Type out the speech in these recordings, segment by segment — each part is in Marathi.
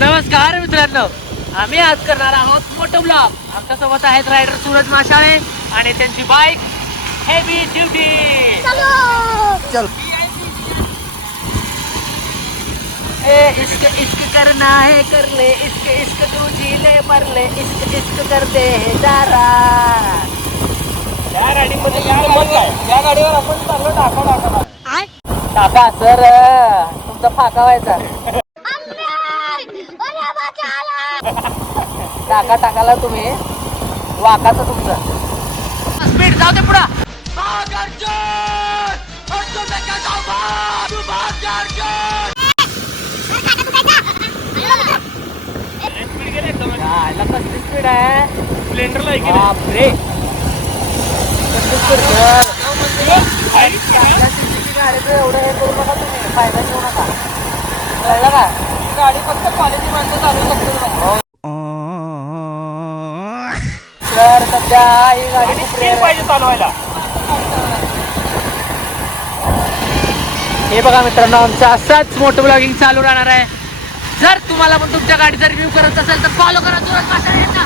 नमस्कार मित्रांनो, आम्ही आज करणार आहोत मोठं ब्लॉग. आमच्या सोबत आहेत रायडर सूरज माशाळे आणि त्यांची बाईक हेवी ड्युटी. चल इश्क इश्क करना है कर ले, इश्क इश्क तू जी ले मर ले, इश्क इश्क करते है जरा. या गाडीमध्ये या गाडीवर आपण चाललो टाका सर, तुमचा फाका व्हायचा. टाकाला तुम्ही वाकाचं तुमचं स्पीड जाऊ दे पुढं. कसली स्पीड आहे स्प्लेंडरला. बापरे गाडीचं एवढं हे करू नका तुम्ही, फायदा घेऊ नका, कळलं का? गाडी फक्त क्वालिटी माणसं चालू शकतो. तर सध्या ही गाडी पाहिजे चालवायला. हे बघा मित्रांनो, आमचं असंच मोठं ब्लॉगिंग चालू राहणार आहे. जर तुम्हाला पण तुमच्या गाडीचा रिव्ह्यू करत असेल तर फॉलो करा सूरज माशाळे यांना.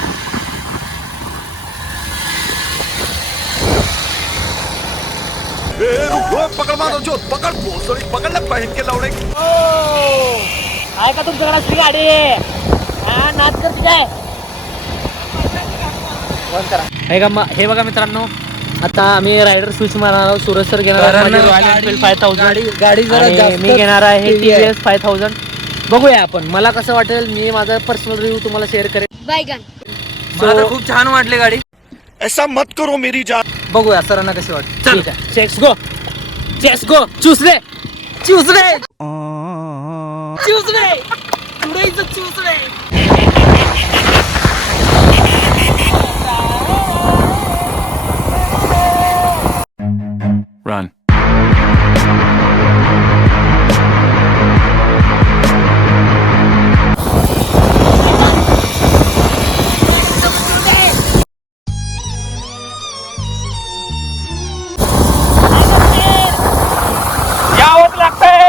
पकड़ मारो जो पकड़ भोसड़ी पकड़ ले पहन के लौड़े. आहे का तुमच्याकडे असली गाडी? हा नाच करते काय? हे बघा मित्रांनो, आता आम्ही रायडर स्विच मारणार आहोत. सूरज सर घेणार आहे रॉयल एनफील्ड 5000 गाडी, मी घेणार आहे TVS 5000. बघूया आपण, मला कसं वाटेल मी माझा पर्सनल रिव्ह्यू तुम्हाला शेअर करेन. मला खूप छान वाटली गाडी. ऐसा मत करो मेरी जान. बघूया सरांना कशी वाटते. ठीक आहे, चेक्स गो चूस रे Run. यावंच लागतंय.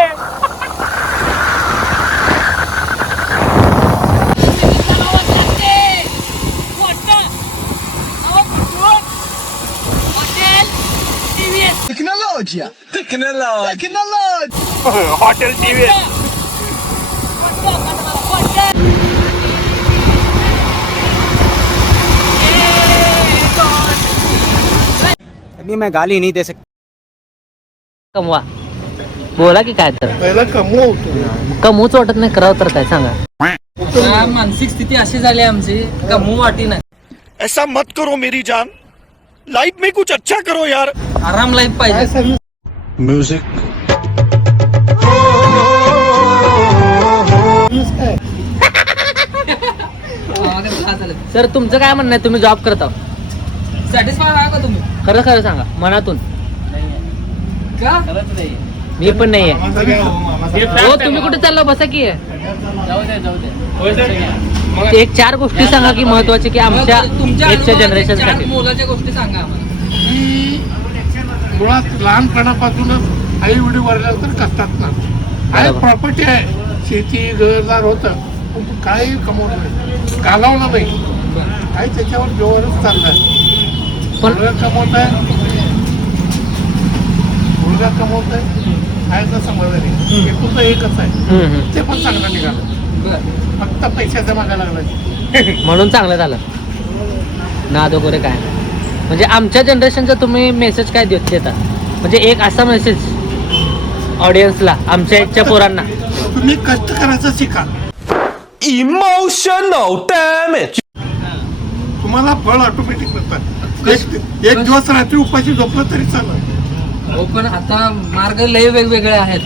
Hotel TVS. अभी मैं गाली नहीं दे सकता. कमवा बोला की काय तर पहिला कमवू कमवूच वाटत नाही, करावं तर काय सांगा. मानसिक स्थिती अशी झाली आमची, कमवू वाटी नाही. ऐसा मत करो मेरी जान. लाइफ में कुछ अच्छा करो यार. आराम लाईफ पाहिजे. म्यूजिक. सर तुमचं काय म्हणणं आहे? तुम्ही जॉब करता, सॅटिस्फाय आहे का तुम्ही? खरं सांगा मनातून. का मी पण नाहीये. हो तुम्ही कुठे चाललो? बसा की. एक 4 गोष्टी सांगा की महत्वाची, की आमच्या नेक्स्टच्या जनरेशन साठी. मोलाच्या गोष्टी सांगा आम्हाला. मुळात लहानपणापासूनच आई वडील वरल्यानंतर कष्टात ना आहे. प्रॉपर्टी आहे, शेती घरदार होतं, पण तू काही कमवलं नाही, घालवलं नाही. काही त्याच्यावर व्यवहारच चाललाय. पण मुलगा कमवत आहे काय तर समाधानी. एकूण एकच आहे, ते पण चांगलं निघालं. फक्त पैशाचा मागायला लागला म्हणून चांगलं झालं. नाद वगैरे काय म्हणजे आमच्या जनरेशनचा तुम्ही मेसेज काय देता? म्हणजे एक असा मेसेज ऑडियन्सला, आमच्या एजच्या पोरांना. तुम्ही कष्ट करायचं शिका. Emotional damage. तुम्हाला फळ ऑटोमॅटिक मिळतात. एक दिवस रात्री उपाशी झोपलं तरी चालत. हो पण आता मार्ग लय वेगवेगळे आहेत.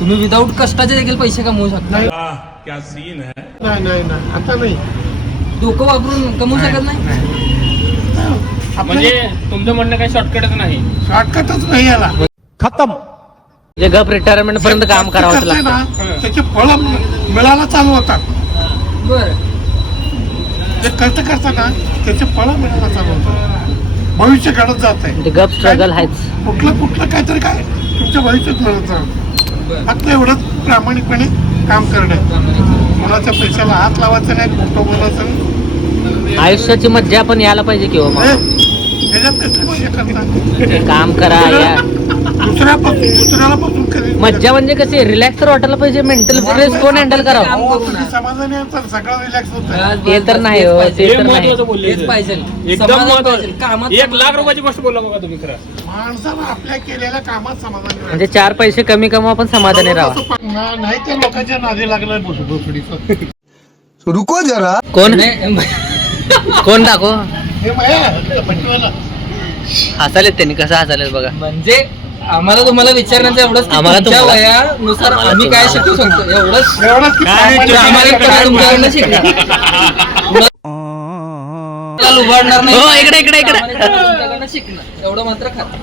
तुम्ही विदाऊट कष्टाचे देखील पैसे कमवू शकता. नाही आता नाही. डोकं वापरून कमवू शकत नाही. म्हणजे तुमचं म्हणणं काही शॉर्टकटच नाही? शॉर्टकटच नाही याला. खत्म. म्हणजे गप रिटायरमेंट पर्यंत काम करावं लागतं. त्याचे फळ मिळायला चालू होतात. बर जे कष्ट करताना त्याचे फळ मिळायला चालू होतात. भविष्य घडत जात आहे. गप स्ट्रगल आहेच. कुठलं काहीतरी काय तुमच्या भविष्यात मिळत जातं. फक्त एवढंच प्रामाणिकपणे काम करणे. कोणाच्या पैशाला हात लावायचा नाही, खोटं बोलायचं नाही. आयुष्याची मज्जा पण यायला पाहिजे किंवा मग ह्याच्यात कसं मजा करतात? काम करा या दुसऱ्याला पासून कधी मज्जा म्हणजे कशी रिलॅक्स तर वाटायला पाहिजे. मेंटल स्ट्रेस कोण हँडल करावं अहो, तुम्ही समाधानी असाल, सगळं रिलॅक्स होतं. ते तर नाही हो, ते तर नाही. हेच पाहिजे. एकदम समाधान महत्वाचं. पाहिजे. कामात 1 लाख रुपयाची गोष्ट बोलला बघा तुम्ही खरं. माणसाला आपल्या केलेल्या कामात समाधानी म्हणजे 4 पैसे कमी कमवा पण समाधानी राहा. नाही तर लोकांच्या नादी लागलाय भोसडीचं. रुको जरा. कोण नाही, कोण दाखव हे माया पटवायला हसालेत त्यांनी, कसं हसालेत बघा. म्हणजे आम्हाला तुम्हाला विचारण्याचं एवढंच की आम्हाला तुमच्या तुम्हाला- वयानुसार आम्ही काय शिकू शकतो एवढंच एवढंच की प्रामाणिकपणे तुमच्याकडनं शिकणार. कुणाला लुबाडणार नाही. हो, इकडे. प्रामाणिकपणे तुमच्याकडनं शिकणार एवढं मात्र खात.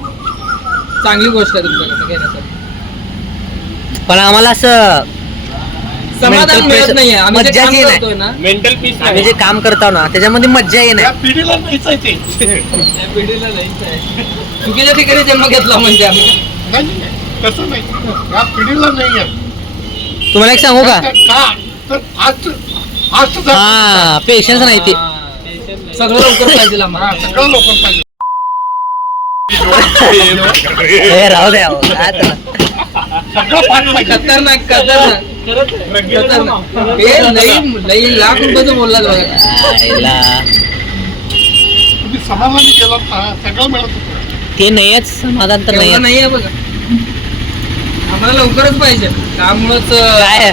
चांगली गोष्ट आहे तुमच्याकडनं घेण्यासाठी. पण आम्हाला असं समाधान mental मिळत pressure- नाहीये. आम्ही जे मज्जा काम जी नाही. करतोय ना मेंटल पीस आम्ही जे काम करतो ना त्याच्यामध्ये मज्जा येईल. या पिढीला नाहीच आहे ते. त्या पिढीला नाहीच आहे. चुकीच्या ठिकाणी जन्म घेतला म्हणजे आम्ही. नाही, तसं नाही. या पिढीला नाही आहे. तुम्हाला एक सांगू का, का तर आज हा पेशन्स नाही ते. सगळं लवकर पाहिजे आम्हाला. सगळं लोक पाहिजे. हे राहू द्या हो, काय त्याला. सगळं पाहिजे पाहिजे. खतरनाक हे लई लाख रुपयाचं बोलला बघा. आईला. तुम्ही समाधानी केलं ना सगळं मिळत होतं. ते नाहीच समाधान तर नाही. एवढं नाहीये बघा. आम्हाला लवकरच पाहिजे. त्यामुळंच काय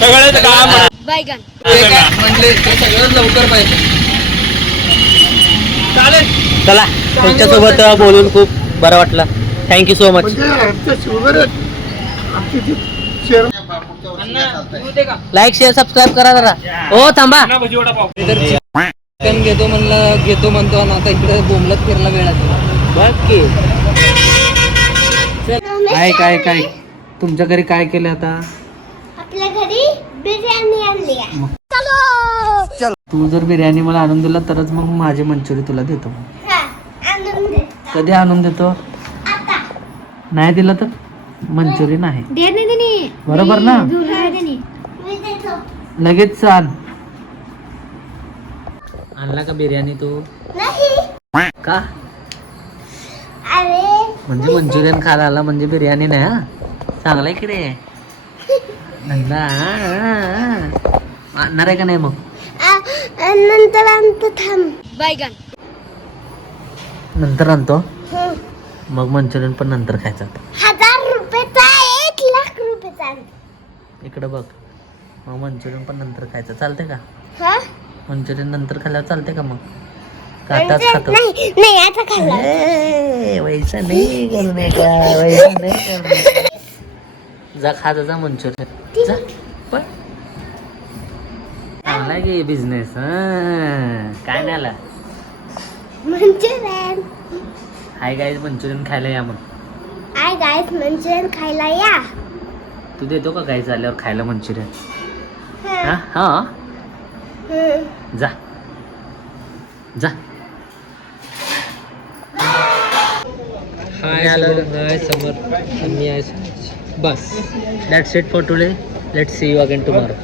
सगळ्याचं काम ते काय म्हणले ते सगळं लवकर पाहिजे. चालेल. चला तुमच्यासोबत बोलून खूप बरं वाटलं. Thank you so much. म्हणजे आमच्या शिवगर आमची जी शेअर लाईक शेअर सबस्क्राईब करा जरा. हो थांबा. भजी वडापाव. चिकन घेतो म्हणतो आणि आता इकडे बोंबलत फिरला वेळाचा. बघ की काय तुमच्या घरी काय केलं आता. आपल्या घरी बिर्याणी आणली आहे. तू जर बिर्याणी मला आणून दिला तरच मग माझे मंचुरी तुला देतो. हा, आणून दे. कधी आणून देतो. आता नाही दिलं तर मंचुरी नाही. बरोबर ना. मी देतो. लगेच आण. आणला का बिर्याणी तू. नाही. का अरे म्हणजे मंचुरियन खायला आला म्हणजे बिर्याणी नाही. हा चांगलाय की रे धंदा. आणणार आहे का नाही मग. नंतर आणतो थांब. नंतर आणतो. हं. मग मंचुरियन पण नंतर खायचं. 1000 रुपयाचा 1 लाख रुपयाचा आणतो. इकडं बघ. मग मंचुरियन पण नंतर खायचं चालते का. हा मंचुरियन नंतर खाल्ल्यावर चालते का मग. का आताच म्हणजे खातो. नाही आता खाल्ला. वैसा नाही करणे का वैसा नाही करणे. जा खा जा मंचुरियन जा. पण चांगला की बिझनेस. काय नाही आला. मंचुरियन. हाय गाईज मंचुरियन खायला या मग. आय गाईस मंचुरियन खायला या. तू देतो का गाईज आल्यावर खायला मंचुरियन. हं. हा हं. जा जा. हाय समोर. मी आहे बस. That's it for today. Let's see you again tomorrow.